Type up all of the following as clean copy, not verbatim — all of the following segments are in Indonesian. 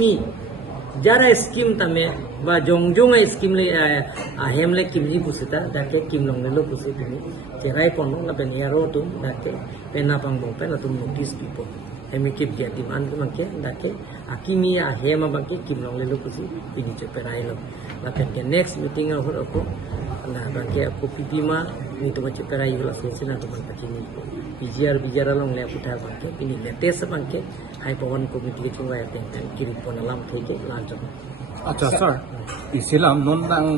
ni jara skim tame ba jongjong skim le ahem le kimni pusita dake kimlong le lo pusita ni cerai ponong la ben yaro tum dake pena pangbo pena tum notice people emi kip dia tim an mangke dake akimi ahem bangke kimlong le lo pusi pini ceperai lo la ke next meeting ho ko na bangke aku pipima ni to ceperai la sesina to bangke ni bijar long le putar bangke pini latest bangke hai pawan committee ke chunga yang kiri pon alam theke lanjut. Acha sir, isilam non nang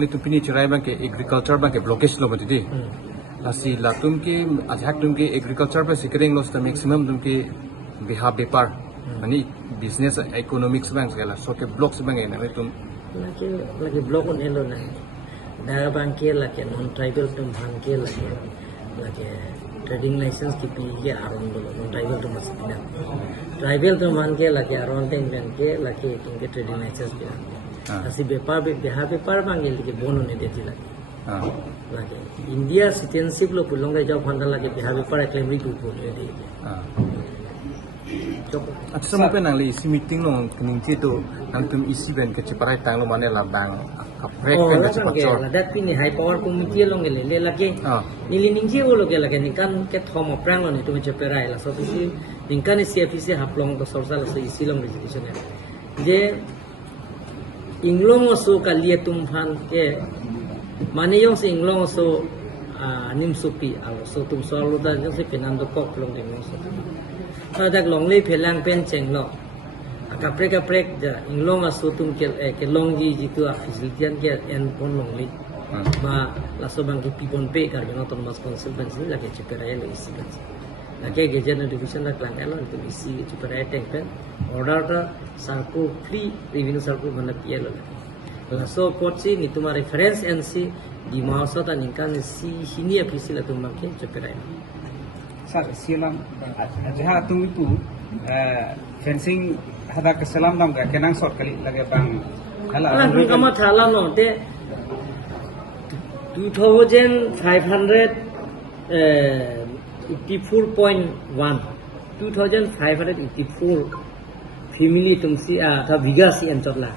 litu pini cerai bangke agriculture bangke blockage lo berarti. Lasi latum ke ajak tum ke agriculture pe securing loss the maximum tum ke biha bepar. Ani business economics bang segala so ke blocks bang ena litum. Lagi block on elo na. Daga bangke lagi non tribal tum bangke lagi trading license ki pi aron dolo non tribal tum masina. Tribal tum bangke lagi aron teng bangke lagi tingke trading license ki. Asi bepar biha bepar bangke lagi bono ne deti lagi. Lagi India citizenship lo pulong ga jaw phanda lagi biha bepar claim ri tu pun de. Acha sama pe nang li isi meeting lo kening ke to nang tum isi ben ke ceparai tang lo mane la bang kaprek kan ke cepacor. Ladat pini high power committee lo ngele le lagi. Nili ningji wo lo ke lagi nikan ke thom aprang lo ni tu ceperai la so isi nikan isi office haplong to sorsa la so isi long resolution ya. Je inglong so kalia tum phan ke mane yong se inglong so nim supi alo so tum so lo da jong se penando kok long de so. Dak long le phelang pen cheng lo kaprek ja inglong asu tum ke long ji jitu facilitian ke en pon long le ba la so bang ke pipon pe kar no ton mas consultancy la ke chepera le isi kan la ke ge jen division la plan elo to isi chepera tank pen order ta sarko free revenue sarko bana piel la so coach ni tuma reference nc di mausa ta ninkan si hini office la tum ke chepera Sir, silam jha tum itu fencing hada ke salam dam ga kenang sort kali lage bang hala ru kama thala no te 2584 family tumsi tha biga si en chotla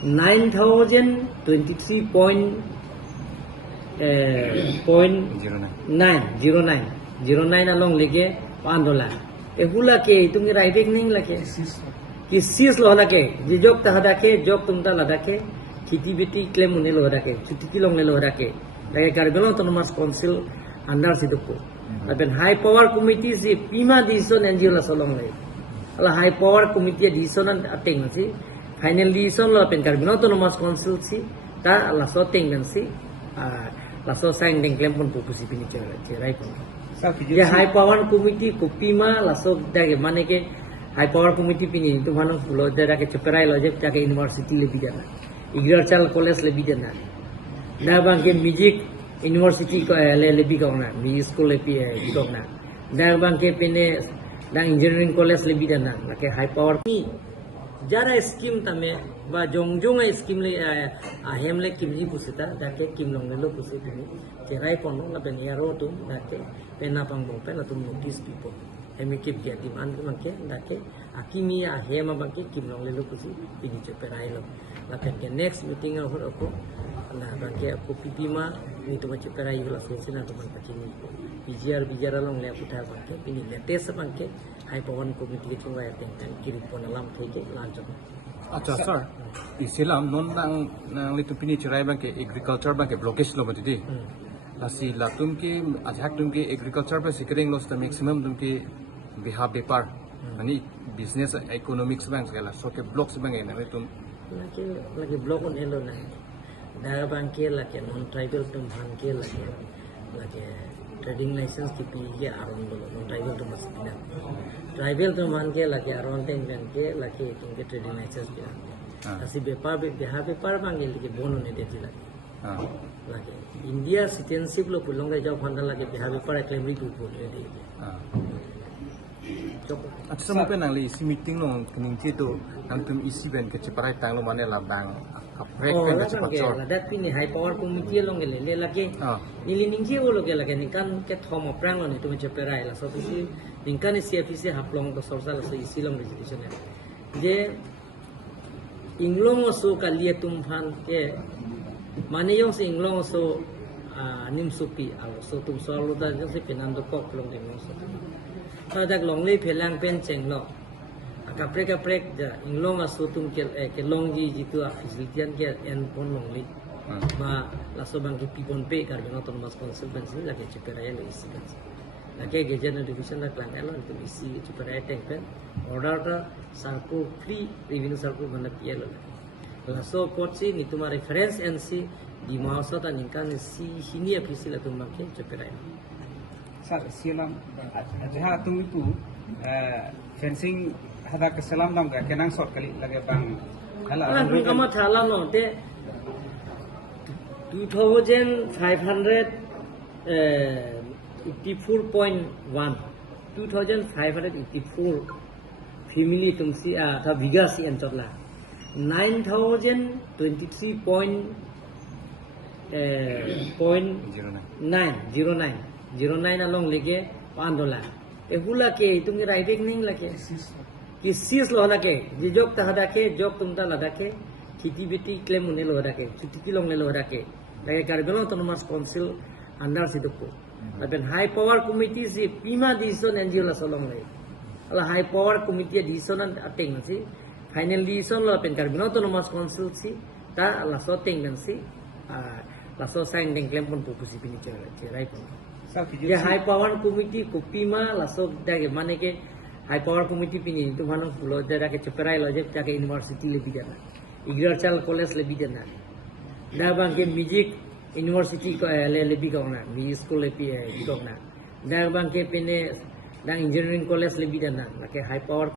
9009 along lege $5 ehula ke tungi riding ning lake ki sis lo lake je jok ta hada ke jok tumta lada ke khiti biti claim ne lo hada ke chuti long ne lo hada ke lage karbelo autonomous council under siduko aben high power committee si pima dison NGO la solong le ala high power committee dison an ateng si final dison lo pen karbelo autonomous council si ta la so teng si la so sang deng claim pun pupusi pini cerai pun ya high power committee kupima lasok dage mane ke high power committee pini tu manu fulo dara ke cheperai loje ta ke university le bidana agricultural college le bidana na bang ke music university ko le bigona music school le bigona na bang ke pene dang engineering college le bidana na ke high power ni jara scheme tame ba jongjong scheme le ahem le kimni pusita dake kimlong le lo pusita ni cerai ponong la ben yaro tum dake pena pangbo pena tum notice people emi kip dia tim an mangke dake akimi ahem bangke kimlong le lo pusi pini ceperai lo la ke next meeting ho ko na bangke aku pipima ni to ceperai la sesina to bangke ni bijar long le putar bangke pini latest bangke hai pawan committee ke chunga yang kiri pon alam theke lanjut. Acha sir, isilam non nang litu pini cerai bangke agriculture bangke blockage lo berarti. Lasi latum ke ajak tum ke agriculture pe securing loss the maximum tum ke biha bepar. Ani business economics bang segala so ke blocks bang ena litum. Lagi block on elo na. Daga bangke lagi non tribal tum bangke lagi trading license ki pi aron dolo non tribal tum masina. Tribal tum bangke lagi aron teng bangke lagi tingke trading license ki. Asi bepar biha bepar bangke lagi bono ne deti lagi. Lagi India citizenship lo pulong ga jaw phanda lagi biha bepar claim ri tu pun de. Acha sama pe nang li isi meeting lo kening ke to nang tum isi ben ke ceparai tang lo mane la bang kaprek kan ke cepacor. Ladat pini high power committee lo ngele le lagi. Nili ningji wo lo ke lagi nikan ke thom aprang lo ni tu ceperai la so isi nikan isi office haplong to sorsa la so isi long resolution ya. Je Inglong so kalia tumhan ke mane yong si inglong so nim supi alo so tum so lo da jong si penando kok long inglong so ta dak long le phelang pen cheng lo kaprek ja inglong so tum ke long ji jitu facility ke en pon long le ma la so bang ki pipon pe kar bang autonomous consequence la ke chepera le isi kan lagi gajian division la plan elon itu isi chepera tank pen order ta sarko free revenue sarko mana piye lo la so potsi ni tuma reference nc di mausa ta ningkan si hini apisi la tum ke chepera Sir, silam jaha tung itu fencing hada keselam dam ga kenang shot kali lagi bang ala tum kama thala no te 2584.1 2584 family tumsi tha biga si an chotla 9000.09 along lege $5 ehula ke tungi raidek ning lake ki sis lo lake je jok ta hada ke jok tumta lada ke khiti beti claim une lo hada ke chuti kilong le lo hada ke lage karbelo autonomous council under sidukko laben high power committee si pima decision NGO la solong le ala high power committee decision ateng si final decision lo pen karbelo autonomous council si ta la so teng dan si la so sign deng claim pun pupusi pini cerai pun ya high power committee ko pima la so dage mane ke high power committee pini tu manu lo jara ke cheperai lo je ke university le bidana agricultural college le bidana da bang ke music university ko le bigona music school le bigona da bang ke pene da engineering college le bidana la ke high power